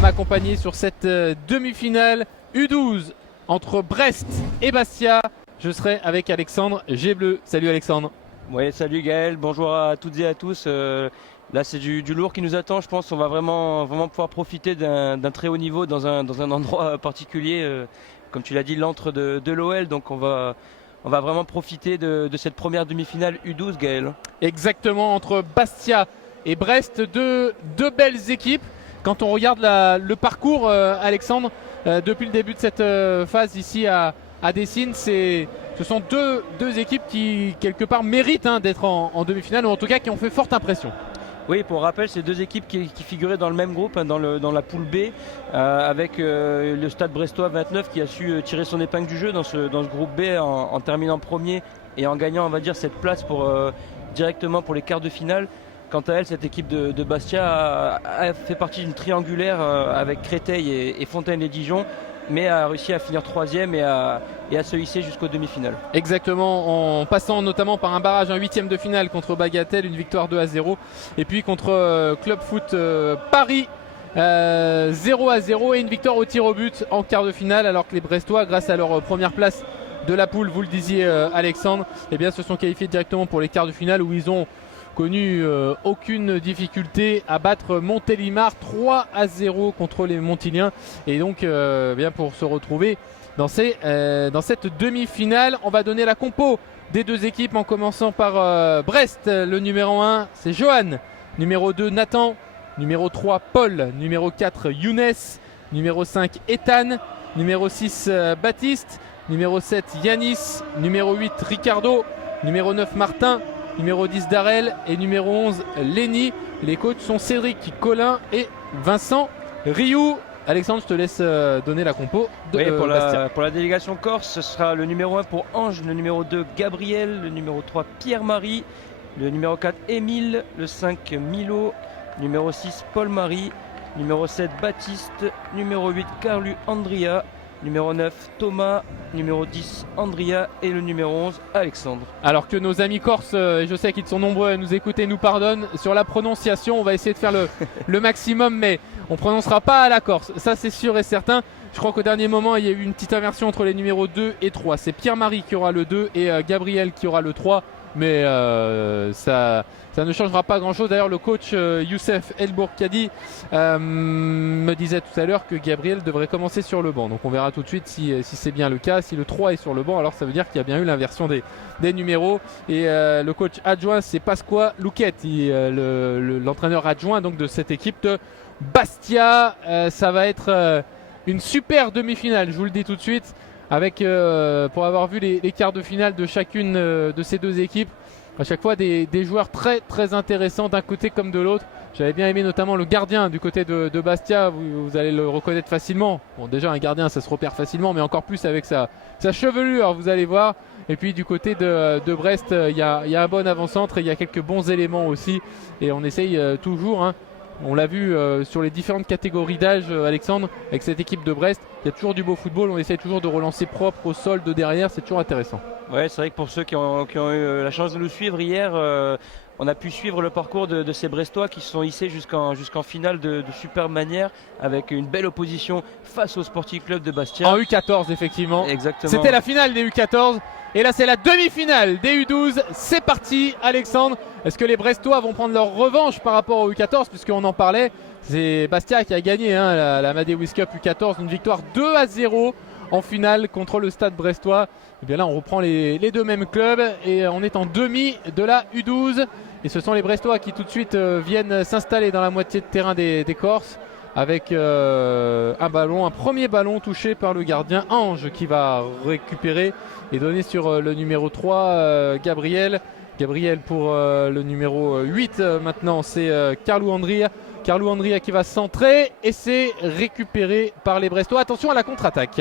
m'accompagner sur cette demi-finale U12 entre Brest et Bastia. Je serai avec Alexandre Gébleu. Salut Alexandre. Oui, salut Gaël, bonjour à toutes et à tous. Là, c'est du lourd qui nous attend. Je pense qu'on va vraiment pouvoir profiter d'un très haut niveau dans un endroit particulier. Comme tu l'as dit, l'antre de l'OL. Donc on va vraiment profiter de cette première demi-finale U12, Gaël. Exactement, entre Bastia et Brest, deux belles équipes. Quand on regarde le parcours, Alexandre, depuis le début de cette phase ici à Dessines, ce sont deux équipes qui, quelque part, méritent d'être en demi-finale, ou en tout cas qui ont fait forte impression. Oui, pour rappel, c'est deux équipes qui figuraient dans le même groupe, dans la poule B, avec le Stade Brestois 29 qui a su tirer son épingle du jeu dans ce groupe B en terminant premier et en gagnant, on va dire, cette place directement pour les quarts de finale. Quant à elle, cette équipe de Bastia a fait partie d'une triangulaire avec Créteil et Fontaine-les-Dijon, mais a réussi à finir troisième et à se hisser jusqu'aux demi-finales. Exactement, en passant notamment par un barrage, un huitième de finale contre Bagatelle, une victoire 2-0, et puis contre Club Foot Paris 0-0 et une victoire au tir au but en quart de finale, alors que les Brestois, grâce à leur première place de la poule, vous le disiez Alexandre, eh bien, se sont qualifiés directement pour les quarts de finale où ils ont connu aucune difficulté à battre Montélimar 3-0 contre les Montiliens, et donc bien pour se retrouver dans cette demi-finale. On va donner la compo des deux équipes en commençant par Brest. Le numéro 1 c'est Johan, numéro 2 Nathan, numéro 3 Paul, numéro 4 Younes, numéro 5 Ethan, numéro 6 Baptiste, numéro 7 Yanis, numéro 8 Ricardo, numéro 9 Martin, numéro 10 Darel et numéro 11 Lenny. Les coachs sont Cédric Collin et Vincent Rioux. Alexandre, je te laisse donner la compo de Bastia. Pour la délégation corse, ce sera le numéro 1 pour Ange, le numéro 2 Gabriel, le numéro 3 Pierre-Marie, le numéro 4 Émile, le 5 Milo, numéro 6 Paul-Marie, numéro 7 Baptiste, numéro 8 Carlu Andria, numéro 9 Thomas, numéro 10 Andrea et le numéro 11 Alexandre. Alors que nos amis corses, et je sais qu'ils sont nombreux à nous écouter, nous pardonnent sur la prononciation, on va essayer de faire le maximum, mais on ne prononcera pas à la Corse, ça c'est sûr et certain. Je crois qu'au dernier moment il y a eu une petite inversion entre les numéros 2 et 3. C'est Pierre-Marie qui aura le 2 et Gabriel qui aura le 3, mais ça ne changera pas grand chose. D'ailleurs le coach Youssef El-Bourkadi me disait tout à l'heure que Gabriel devrait commencer sur le banc, donc on verra tout de suite si c'est bien le cas. Si le 3 est sur le banc, alors ça veut dire qu'il y a bien eu l'inversion des numéros. Et le coach adjoint c'est Pasqua Louquetti, l'entraîneur adjoint donc de cette équipe de Bastia. Ça va être une super demi-finale, je vous le dis tout de suite, avec pour avoir vu les quarts de finale de chacune de ces deux équipes, à chaque fois des joueurs très très intéressants d'un côté comme de l'autre. J'avais bien aimé notamment le gardien du côté de Bastia, vous allez le reconnaître facilement. Bon, déjà un gardien ça se repère facilement, mais encore plus avec sa chevelure, vous allez voir. Et puis du côté de Brest, il y a un bon avant-centre et il y a quelques bons éléments aussi, et on essaye toujours, on l'a vu sur les différentes catégories d'âge, Alexandre, avec cette équipe de Brest, il y a toujours du beau football, on essaie toujours de relancer propre au sol de derrière, c'est toujours intéressant. Ouais, c'est vrai que pour ceux qui ont eu la chance de nous suivre hier, on a pu suivre le parcours de ces Brestois qui se sont hissés jusqu'en finale de superbe manière, avec une belle opposition face au Sporting Club de Bastia. En U14 effectivement. Exactement. C'était la finale des U14 et là c'est la demi-finale des U12. C'est parti Alexandre. Est-ce que les Brestois vont prendre leur revanche par rapport aux U14, puisqu'on en parlait? C'est Bastia qui a gagné la Amadeus Cup U14, une victoire 2-0 en finale contre le Stade Brestois. Et bien là on reprend les deux mêmes clubs et on est en demi de la U12, et ce sont les Brestois qui tout de suite viennent s'installer dans la moitié de terrain des Corses, avec un premier ballon touché par le gardien Ange, qui va récupérer et donner sur le numéro 3 Gabriel pour le numéro 8 maintenant c'est Carlo Andria qui va centrer, et c'est récupéré par les Brestois. Attention à la contre-attaque.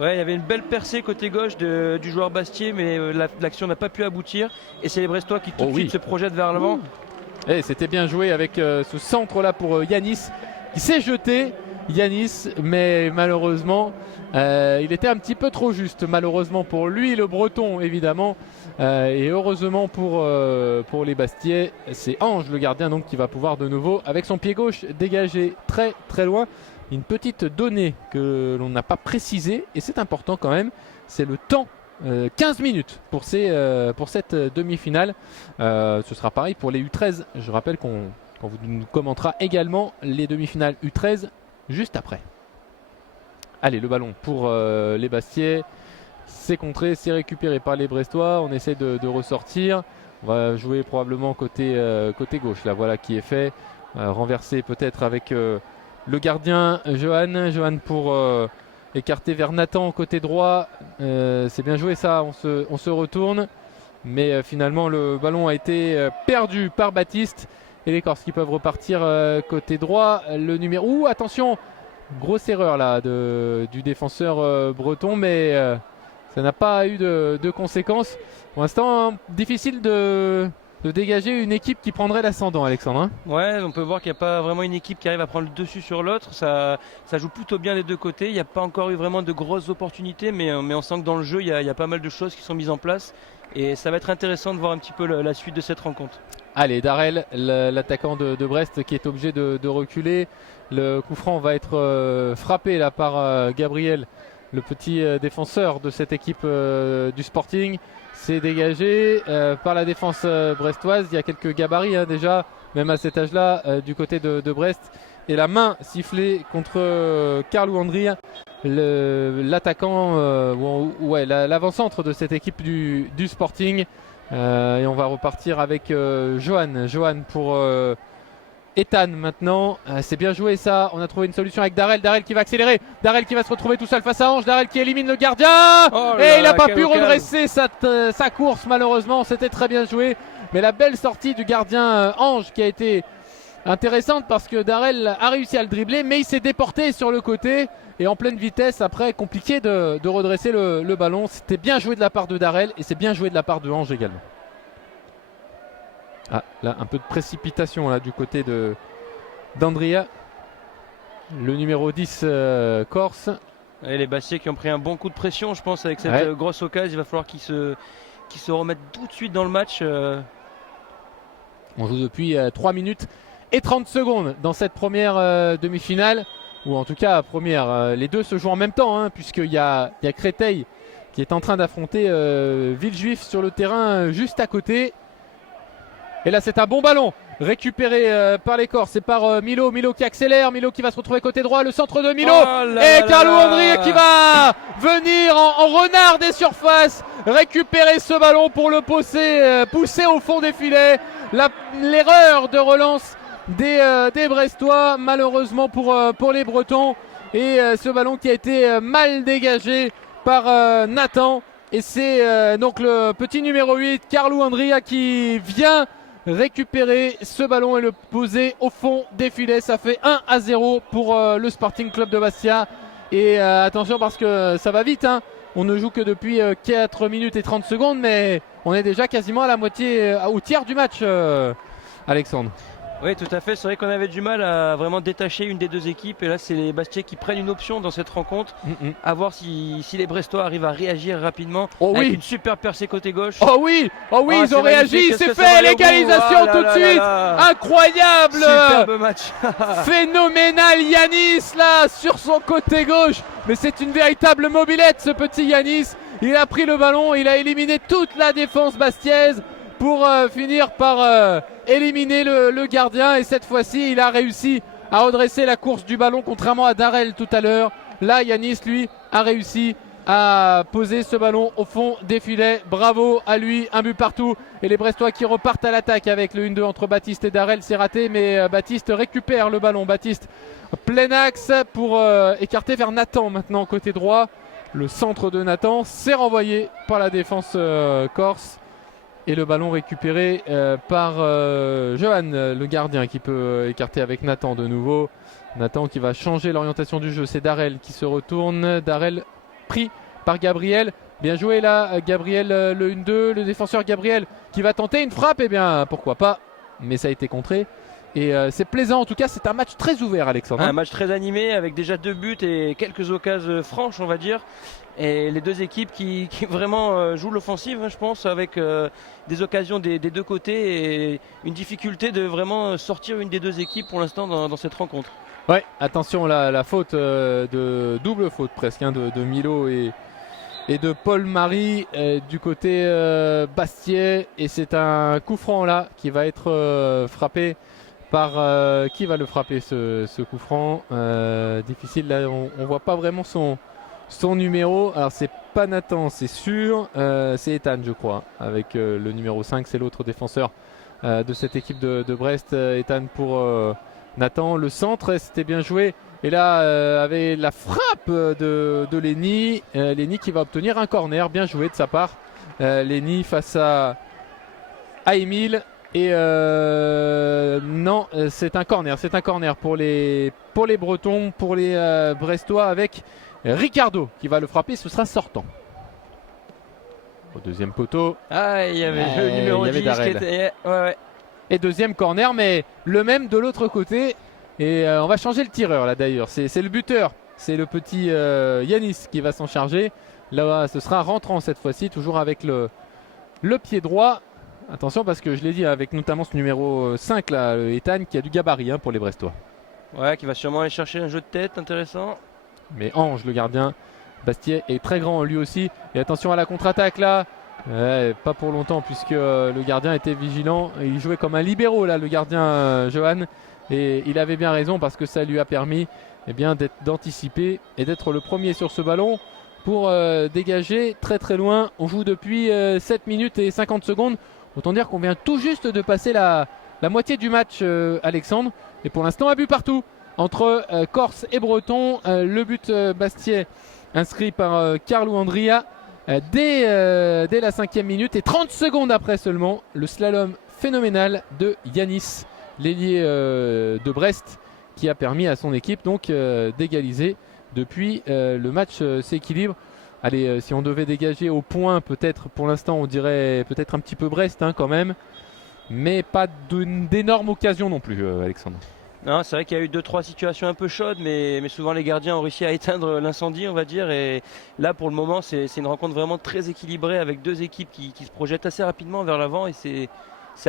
Ouais, il y avait une belle percée côté gauche du joueur Bastier, mais l'action n'a pas pu aboutir, et c'est les Brestois qui tout de suite se projettent vers l'avant. C'était bien joué avec ce centre là pour Yanis qui s'est jeté. Yanis, mais malheureusement il était un petit peu trop juste, malheureusement pour lui, le breton évidemment, et heureusement pour les Bastiais, c'est Ange le gardien donc qui va pouvoir de nouveau avec son pied gauche dégager très très loin. Une petite donnée que l'on n'a pas précisée, et c'est important quand même, c'est le temps. 15 minutes pour cette demi-finale. Ce sera pareil pour les U13. Je rappelle qu'on vous commentera également les demi-finales U13 juste après. Allez, le ballon pour les Bastiais. C'est contré, c'est récupéré par les Brestois. On essaie de ressortir. On va jouer probablement côté gauche. Là, voilà qui est fait. Renversé peut-être avec le gardien Johan pour écarter vers Nathan côté droit. C'est bien joué ça. On se retourne. Mais finalement, le ballon a été perdu par Baptiste. Et les Corses qui peuvent repartir côté droit. Le numéro... Ouh, attention! Grosse erreur là du défenseur breton, mais ça n'a pas eu de conséquences. Pour l'instant, difficile de dégager une équipe qui prendrait l'ascendant, Alexandre. Hein. Ouais, on peut voir qu'il n'y a pas vraiment une équipe qui arrive à prendre le dessus sur l'autre. Ça joue plutôt bien des deux côtés. Il n'y a pas encore eu vraiment de grosses opportunités, mais on sent que dans le jeu, il y a pas mal de choses qui sont mises en place. Et ça va être intéressant de voir un petit peu la suite de cette rencontre. Allez, Darrell, l'attaquant de Brest qui est obligé de reculer. Le coup franc va être frappé là par Gabriel, le petit défenseur de cette équipe du Sporting. C'est dégagé par la défense brestoise. Il y a quelques gabarits hein, déjà, même à cet âge-là, du côté de Brest. Et la main sifflée contre Carlo Andria, l'attaquant, l'avant-centre de cette équipe du Sporting. Et on va repartir avec Johan pour Ethan maintenant. C'est bien joué ça. On a trouvé une solution avec Darrell. Darrell qui va accélérer. Darrell qui va se retrouver tout seul face à Ange. Darrell qui élimine le gardien. Et il n'a pas pu redresser sa course malheureusement. C'était très bien joué. Mais la belle sortie du gardien Ange qui a été intéressante parce que Darrell a réussi à le dribbler. Mais il s'est déporté sur le côté. Et en pleine vitesse, après, compliqué de redresser le ballon. C'était bien joué de la part de Darrell et c'est bien joué de la part de Ange également. Ah, là, un peu de précipitation là, du côté d'Andria. Le numéro 10 Corse. Et les Bastiais qui ont pris un bon coup de pression, je pense, avec cette grosse occasion. Il va falloir qu'ils se remettent tout de suite dans le match. On joue depuis 3 minutes et 30 secondes dans cette première demi-finale. Ou en tout cas première, les deux se jouent en même temps hein, puisqu'il y a Créteil qui est en train d'affronter Villejuif sur le terrain juste à côté. Et là c'est un bon ballon récupéré par les Corses, c'est par Milo qui accélère, Milo qui va se retrouver côté droit, le centre de Milo et Carlo Andria qui va venir en renard des surfaces récupérer ce ballon pour le pousser au fond des filets. L'erreur de relance des Brestois malheureusement pour les Bretons et ce ballon qui a été mal dégagé par Nathan et c'est donc le petit numéro 8 Carlo Andria qui vient récupérer ce ballon et le poser au fond des filets. Ça fait 1-0 pour le Sporting Club de Bastia et attention parce que ça va vite hein. On ne joue que depuis 4 minutes et 30 secondes mais on est déjà quasiment à la moitié au tiers du match Alexandre. Oui, tout à fait. C'est vrai qu'on avait du mal à vraiment détacher une des deux équipes. Et là, c'est les Bastiais qui prennent une option dans cette rencontre. À voir si les Brestois arrivent à réagir rapidement. Avec une super percée côté gauche. Oh oui, ils ont réagi. C'est fait, l'égalisation tout de suite. Incroyable. Superbe match. Phénoménal Yanis là sur son côté gauche. Mais c'est une véritable mobilette ce petit Yanis. Il a pris le ballon, il a éliminé toute la défense bastiaise pour finir par éliminer le gardien et cette fois-ci il a réussi à redresser la course du ballon contrairement à Darrell tout à l'heure. Là Yanis lui a réussi à poser ce ballon au fond des filets. Bravo à lui, un but partout et les Brestois qui repartent à l'attaque avec le 1-2 entre Baptiste et Darrell. C'est raté mais Baptiste récupère le ballon. Baptiste plein axe pour écarter vers Nathan maintenant côté droit. Le centre de Nathan c'est renvoyé par la défense corse. Et le ballon récupéré par Johan, le gardien qui peut écarter avec Nathan de nouveau. Nathan qui va changer l'orientation du jeu. C'est Darrell qui se retourne. Darrell pris par Gabriel. Bien joué là, Gabriel le 1-2. Le défenseur Gabriel qui va tenter une frappe. Eh bien, pourquoi pas. mais ça a été contré. Et c'est plaisant, en tout cas c'est un match très ouvert, Alexandre. Un match très animé avec déjà 2 buts et quelques occasions franches, on va dire. Et les deux équipes qui vraiment jouent l'offensive, je pense, avec des occasions des deux côtés et une difficulté de vraiment sortir une des deux équipes pour l'instant dans cette rencontre. Ouais, attention la faute de double faute presque de Milo et de Paul-Marie du côté Bastiais, et c'est un coup franc là qui va être frappé par qui va le frapper ce coup franc. Difficile là, on voit pas vraiment son numéro. Alors c'est pas Nathan, c'est sûr, c'est Ethan je crois avec le numéro 5, c'est l'autre défenseur de cette équipe de Brest. Ethan pour Nathan, le centre c'était bien joué. Et là, avec la frappe de Lenny, Lenny qui va obtenir un corner, bien joué de sa part. Lenny face à Émile. Et non, c'est un corner pour les Bretons, pour les Brestois, avec Ricardo qui va le frapper, ce sera sortant. Au deuxième poteau. Ah, il y avait le numéro 10 qui était... Ouais. Et deuxième corner, mais le même de l'autre côté. Et on va changer le tireur là d'ailleurs, c'est le buteur, c'est le petit Yanis qui va s'en charger. Là ce sera rentrant cette fois-ci, toujours avec le pied droit. Attention parce que je l'ai dit, avec notamment ce numéro 5 là, Ethan, qui a du gabarit pour les Brestois. Ouais, qui va sûrement aller chercher un jeu de tête intéressant. Mais Ange, le gardien Bastiais, est très grand lui aussi. Et attention à la contre-attaque là. Pas pour longtemps puisque le gardien était vigilant. Il jouait comme un libéro là, le gardien Johan. Et il avait bien raison parce que ça lui a permis d'anticiper et d'être le premier sur ce ballon pour dégager très très loin. On joue depuis 7 minutes et 50 secondes. Autant dire qu'on vient tout juste de passer la moitié du match, Alexandre. Et pour l'instant, un but partout entre Corse et Breton. Le but Bastiais inscrit par Carlo Andria dès la 5e minute. Et 30 secondes après seulement, le slalom phénoménal de Yanis, l'ailier de Brest, qui a permis à son équipe donc d'égaliser. Depuis, le match s'équilibre. Allez, si on devait dégager au point, peut-être pour l'instant on dirait peut-être un petit peu Brest quand même, mais pas d'énormes occasions non plus, Alexandre. Non, c'est vrai qu'il y a eu 2-3 situations un peu chaudes, mais souvent les gardiens ont réussi à éteindre l'incendie, on va dire. Et là, pour le moment, c'est une rencontre vraiment très équilibrée avec deux équipes qui se projettent assez rapidement vers l'avant, et c'est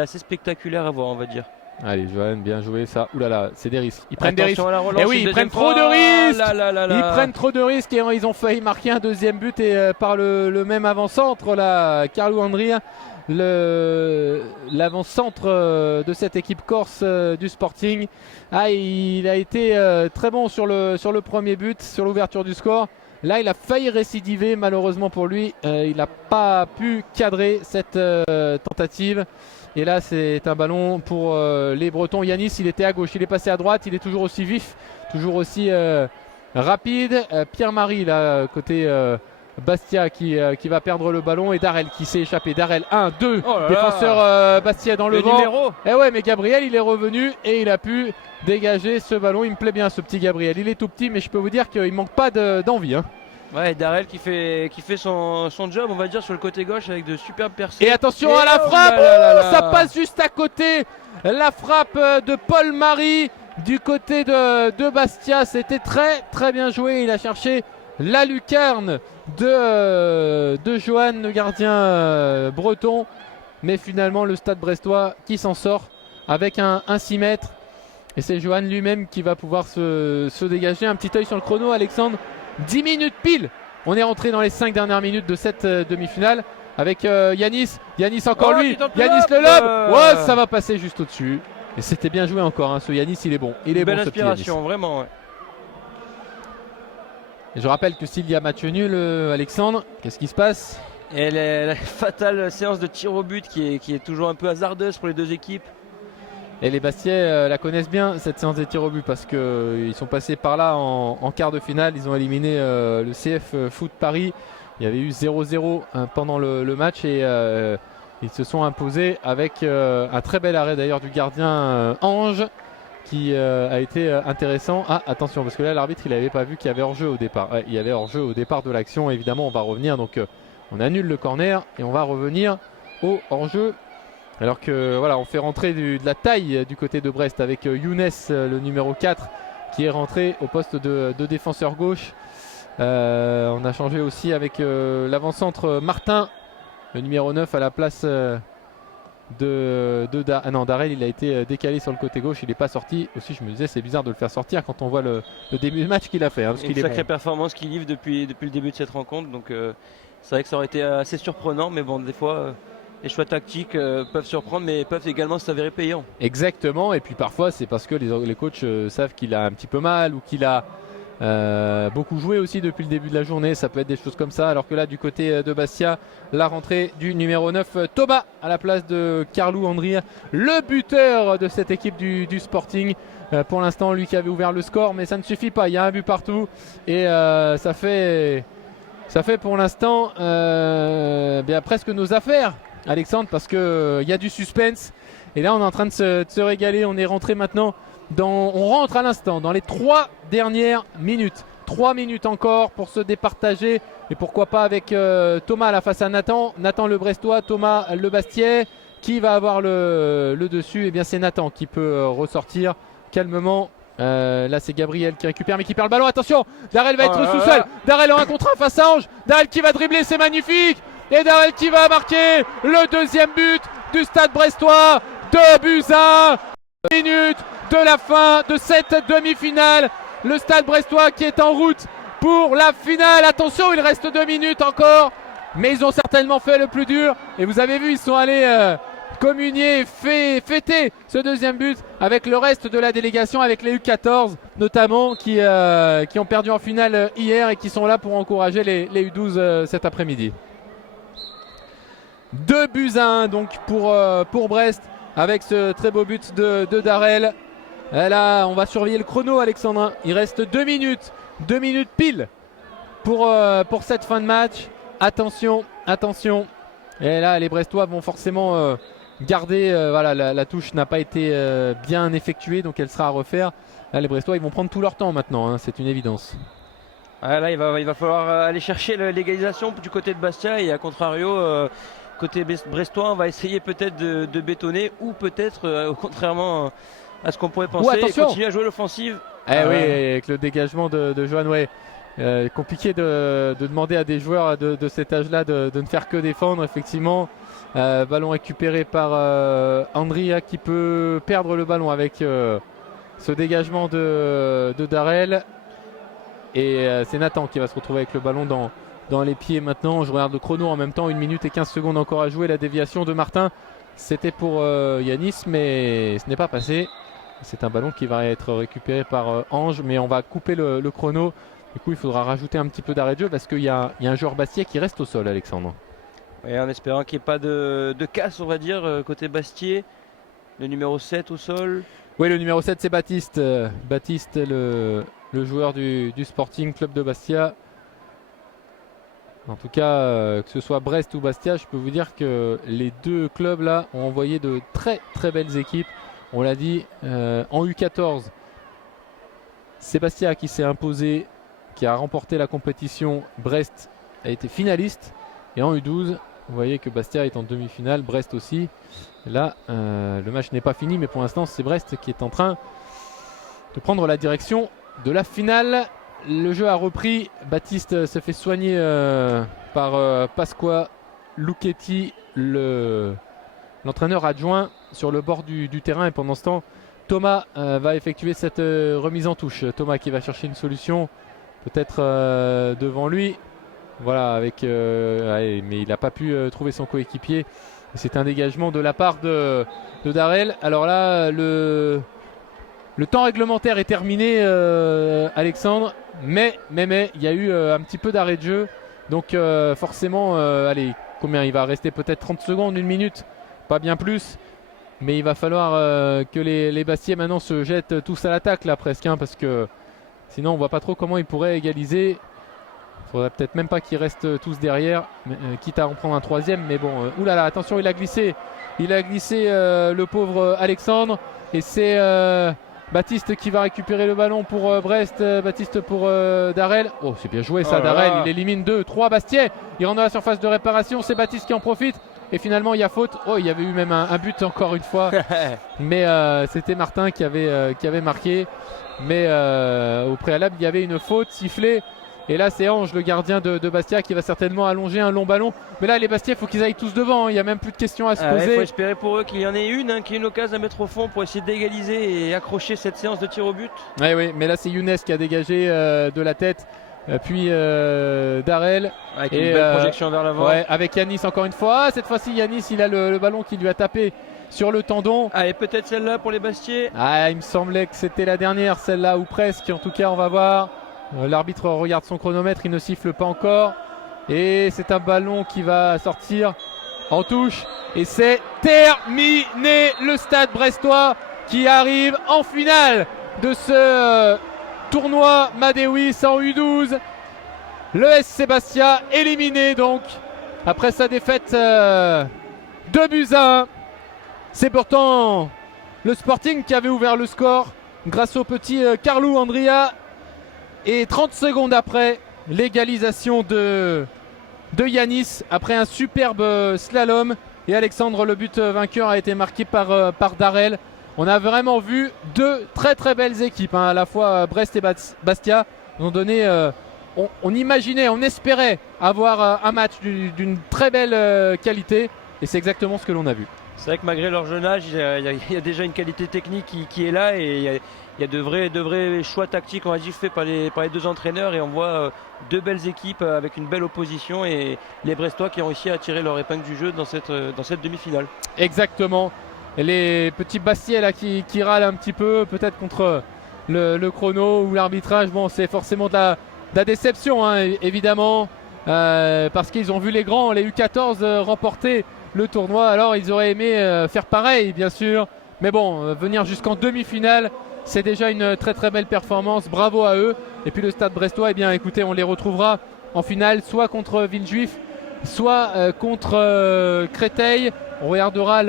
assez spectaculaire à voir, on va dire. Allez, Johan, bien joué ça. Ouh là là, c'est des risques. Ils prennent des risques. Et oui, ils prennent trop de risques. Ils prennent trop de risques et ils ont failli marquer un deuxième but et par le même avant-centre là, Carlo Andria, l'avant-centre de cette équipe corse du Sporting. Il a été très bon sur le premier but, sur l'ouverture du score. Là, il a failli récidiver, malheureusement pour lui. Il n'a pas pu cadrer cette tentative. Et là, c'est un ballon pour les Bretons. Yanis, il était à gauche, il est passé à droite. Il est toujours aussi vif, toujours aussi rapide. Pierre-Marie, là, côté Bastia, qui va perdre le ballon. Et Darel qui s'est échappé. Darel, 1, 2. Défenseur Bastia dans le vent. Numéro. Et ouais, mais Gabriel, il est revenu et il a pu dégager ce ballon. Il me plaît bien, ce petit Gabriel. Il est tout petit, mais je peux vous dire qu'il ne manque pas d'envie. Ouais, Darel qui fait son job, on va dire, sur le côté gauche avec de superbes percées. Et attention à la frappe, ça passe juste à côté. La frappe de Paul-Marie du côté de Bastia, c'était très très bien joué. Il a cherché la lucarne de Johan, le gardien breton. Mais finalement, le Stade brestois qui s'en sort avec un 6 mètres. Et c'est Johan lui-même qui va pouvoir se dégager. Un petit œil sur le chrono, Alexandre. 10 minutes pile. On est rentré dans les 5 dernières minutes de cette demi-finale avec Yanis. Yanis encore lui. Yanis le lob. Ouais, ça va passer juste au-dessus. Et c'était bien joué encore. Ce Yanis, il est bon. Il est belle bon, inspiration, vraiment. Ouais. Et je rappelle que s'il y a match nul, Alexandre, qu'est-ce qui se passe? Et la fatale séance de tir au but qui est toujours un peu hasardeuse pour les deux équipes. Et les Bastiais la connaissent bien, cette séance des tirs au but, parce qu'ils sont passés par là en quart de finale. Ils ont éliminé le CF Foot Paris. Il y avait eu 0-0 pendant le match et ils se sont imposés avec un très bel arrêt d'ailleurs du gardien Ange qui a été intéressant. Ah, attention, parce que là l'arbitre il n'avait pas vu qu'il y avait hors-jeu au départ. Ouais, il y avait hors-jeu au départ de l'action. Évidemment, on va revenir. Donc on annule le corner et on va revenir au hors-jeu Alors que voilà, on fait rentrer de la taille du côté de Brest avec Younes, le numéro 4, qui est rentré au poste de défenseur gauche. On a changé aussi avec l'avant-centre Martin, le numéro 9 à la place Darel. Il a été décalé sur le côté gauche, il n'est pas sorti. Aussi, je me disais, c'est bizarre de le faire sortir quand on voit le début de match qu'il a fait. Parce une sacrée performance qu'il livre depuis le début de cette rencontre. Donc c'est vrai que ça aurait été assez surprenant, mais bon, des fois les choix tactiques peuvent surprendre, mais peuvent également s'avérer payants. Exactement, et puis parfois c'est parce que les coachs savent qu'il a un petit peu mal ou qu'il a beaucoup joué aussi depuis le début de la journée. Ça peut être des choses comme ça. Alors que là, du côté de Bastia, la rentrée du numéro 9, Thomas, à la place de Carlou Andria, le buteur de cette équipe du Sporting. Pour l'instant, lui qui avait ouvert le score, mais ça ne suffit pas. Il y a un but partout et ça fait pour l'instant bien presque nos affaires, Alexandre, parce qu'il y a du suspense. Et là, on est en train de se régaler. On est rentré maintenant on rentre à l'instant dans les 3 dernières minutes. 3 minutes encore pour se départager. Et pourquoi pas avec Thomas à la face à Nathan. Nathan le Brestois, Thomas le Bastiais. Qui va avoir le dessus? Eh bien, c'est Nathan qui peut ressortir calmement. Là, c'est Gabriel qui récupère, mais qui perd le ballon. Attention, Darel va être sous seul. Darel en 1 contre 1 face à Ange. Darel qui va dribbler, c'est magnifique. Et Darel qui va marquer le deuxième but du Stade Brestois. 2-1. Minutes de la fin de cette demi-finale. Le Stade Brestois qui est en route pour la finale. Attention, il reste 2 minutes encore, mais ils ont certainement fait le plus dur. Et vous avez vu, ils sont allés communier, fêter ce deuxième but avec le reste de la délégation, avec les U14 notamment, qui ont perdu en finale hier et qui sont là pour encourager les U12 cet après-midi. 2-1 donc pour Brest, avec ce très beau but de Darel. Là, on va surveiller le chrono, Alexandre. Il reste 2 minutes. 2 minutes pile pour cette fin de match. Attention. Et là, les Brestois vont forcément garder. La touche n'a pas été bien effectuée, donc elle sera à refaire. Là, les Brestois, ils vont prendre tout leur temps maintenant, hein, c'est une évidence. Là, il va falloir aller chercher l'égalisation du côté de Bastia. Et à contrario, côté brestois, on va essayer peut-être de bétonner, ou peut-être, contrairement à ce qu'on pourrait penser, continuer à jouer l'offensive. Oui, avec le dégagement de Johan, ouais. Compliqué de demander à des joueurs de cet âge-là de ne faire que défendre, effectivement. Ballon récupéré par Andria, qui peut perdre le ballon avec ce dégagement de Darel. Et c'est Nathan qui va se retrouver avec le ballon dans les pieds maintenant. Je regarde le chrono en même temps, 1 minute et 15 secondes encore à jouer. La déviation de Martin, c'était pour Yanis, mais ce n'est pas passé. C'est un ballon qui va être récupéré par Ange, mais on va couper le chrono. Du coup, il faudra rajouter un petit peu d'arrêt de jeu parce qu'il y a un joueur Bastiais qui reste au sol, Alexandre. Et en espérant qu'il n'y ait pas de casse, on va dire, côté Bastiais. Le numéro 7 au sol. Oui, le numéro 7, c'est Baptiste. Baptiste, le joueur du Sporting Club de Bastia. En tout cas, que ce soit Brest ou Bastia, je peux vous dire que les deux clubs là ont envoyé de très très belles équipes. On l'a dit, en U14, c'est Bastia qui s'est imposé, qui a remporté la compétition. Brest a été finaliste. Et en U12, vous voyez que Bastia est en demi-finale, Brest aussi. Là, le match n'est pas fini, mais pour l'instant, c'est Brest qui est en train de prendre la direction de la finale. Le jeu a repris. Baptiste se fait soigner par Pasqua Lucchetti, l'entraîneur adjoint, sur le bord du terrain. Et pendant ce temps, Thomas va effectuer cette remise en touche. Thomas qui va chercher une solution, peut-être devant lui. Voilà, mais il n'a pas pu trouver son coéquipier. C'est un dégagement de la part de Darel. Alors là, le temps réglementaire est terminé, Alexandre. Mais il y a eu un petit peu d'arrêt de jeu. Donc forcément, combien il va rester? Peut-être 30 secondes, 1 minute, pas bien plus. Mais il va falloir que les Bastiais maintenant se jettent tous à l'attaque là presque, hein, parce que sinon on voit pas trop comment ils pourraient égaliser. Il faudrait peut-être même pas qu'ils restent tous derrière, quitte à en prendre un troisième. Mais bon, oulala, attention, il a glissé le pauvre Alexandre. Et c'est Baptiste qui va récupérer le ballon pour Brest. Baptiste pour Darel. Oh, c'est bien joué ça, Darel. Il élimine 2, 3 Bastiais. Il rentre dans la surface de réparation. C'est Baptiste qui en profite. et finalement il y a faute. Oh, il y avait eu même un but encore une fois, mais c'était Martin qui avait marqué, mais au préalable il y avait une faute sifflée. Et là c'est Ange, le gardien de Bastia, qui va certainement allonger un long ballon. Mais là les Bastiais, il faut qu'ils aillent tous devant, hein. Il n'y a même plus de questions à se poser. Il faut espérer pour eux qu'il y en ait une, qu'il y ait une occasion à mettre au fond pour essayer d'égaliser et accrocher cette séance de tir au but. Oui, mais là c'est Younes qui a dégagé de la tête, puis Darel. Avec une belle projection vers l'avant. Ouais, avec Yanis encore une fois. Cette fois-ci Yanis, il a le ballon qui lui a tapé sur le tendon. Allez, peut-être celle-là pour les Bastiais. Il me semblait que c'était la dernière, celle-là, ou presque. En tout cas, on va voir. L'arbitre regarde son chronomètre, il ne siffle pas encore. Et c'est un ballon qui va sortir en touche. Et c'est terminé. Le Stade brestois qui arrive en finale de ce tournoi Madéouis en U12. Le SC Bastia éliminé donc après sa défaite 2-1. C'est pourtant le Sporting qui avait ouvert le score grâce au petit Carlou Andria. Et 30 secondes après, l'égalisation de Yanis après un superbe slalom. Et Alexandre, le but vainqueur, a été marqué par Darel. On a vraiment vu deux très très belles équipes, hein, à la fois Brest et Bastia. On donné, on imaginait, on espérait avoir un match d'une très belle qualité. Et c'est exactement ce que l'on a vu. C'est vrai que malgré leur jeune âge, il y a déjà une qualité technique qui est là, et il y a de vrais choix tactiques, on va dire, faits par les deux entraîneurs, et on voit deux belles équipes avec une belle opposition, et les Brestois qui ont réussi à tirer leur épingle du jeu dans cette demi-finale. Exactement. Et les petits Bastiais là qui râlent un petit peu, peut-être contre le chrono ou l'arbitrage. Bon, c'est forcément de la déception, hein, évidemment, parce qu'ils ont vu les grands, les U14 remporter le tournoi. Alors ils auraient aimé faire pareil, bien sûr, mais bon, venir jusqu'en demi-finale, c'est déjà une très très belle performance. Bravo à eux. Et puis le Stade brestois, eh bien écoutez, on les retrouvera en finale, soit contre Villejuif, soit contre Créteil. On regardera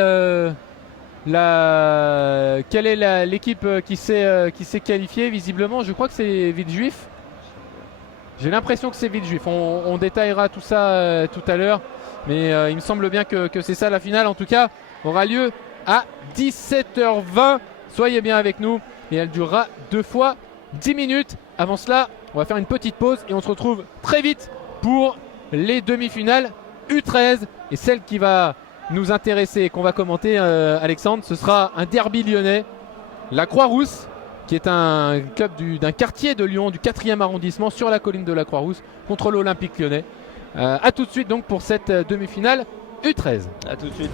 quelle est l'équipe qui s'est qualifiée. Visiblement, je crois que c'est Villejuif. J'ai l'impression que c'est Villejuif. On détaillera tout ça tout à l'heure. Mais il me semble bien que c'est ça la finale. En tout cas, aura lieu à 17h20. Soyez bien avec nous. Et elle durera 2 fois 10 minutes. Avant cela, on va faire une petite pause. Et on se retrouve très vite pour les demi-finales U13. Et celle qui va nous intéresser et qu'on va commenter, Alexandre, ce sera un derby lyonnais. La Croix-Rousse, qui est un club d'un quartier de Lyon, du 4e arrondissement, sur la colline de la Croix-Rousse, contre l'Olympique lyonnais. A tout de suite donc pour cette demi-finale U13. A tout de suite.